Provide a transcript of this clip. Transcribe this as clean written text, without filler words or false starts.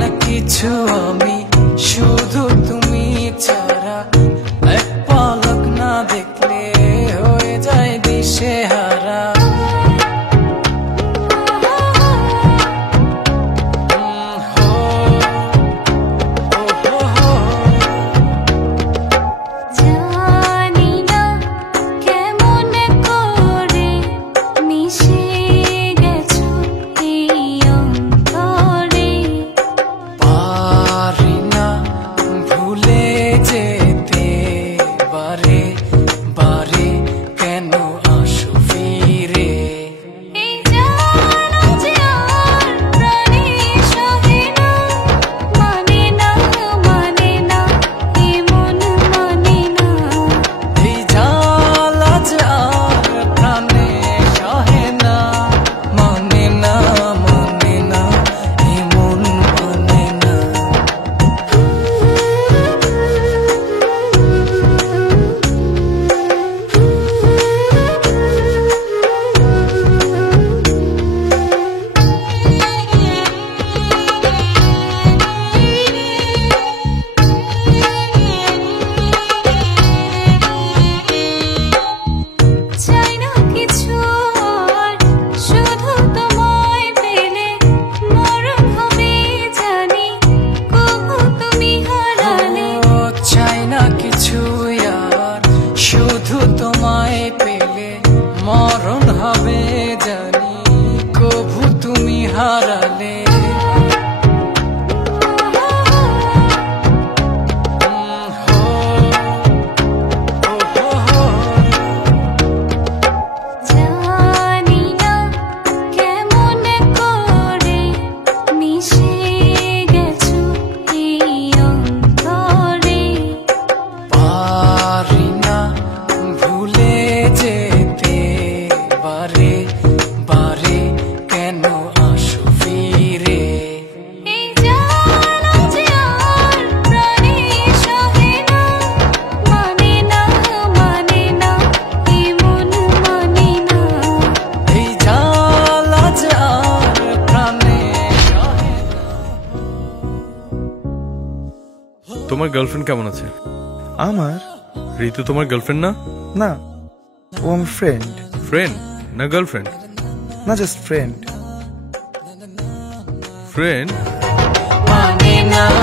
না কিছু আমি, শুধু তুমি ছাড়া। এক পলক না দেখলে হয়ে যায় দিশেহারা। শুধু তোমায় পেলে মরণ হবে জানি, কভু তুমি হারালে। তোমার গার্লফ্রেন্ড কেমন আছে? আমার ঋতু তোমার গার্লফ্রেন্ড না? না, ও আমার ফ্রেন্ড। ফ্রেন্ড না গার্লফ্রেন্ড? না, জাস্ট ফ্রেন্ড। ফ্রেন্ড মানে না।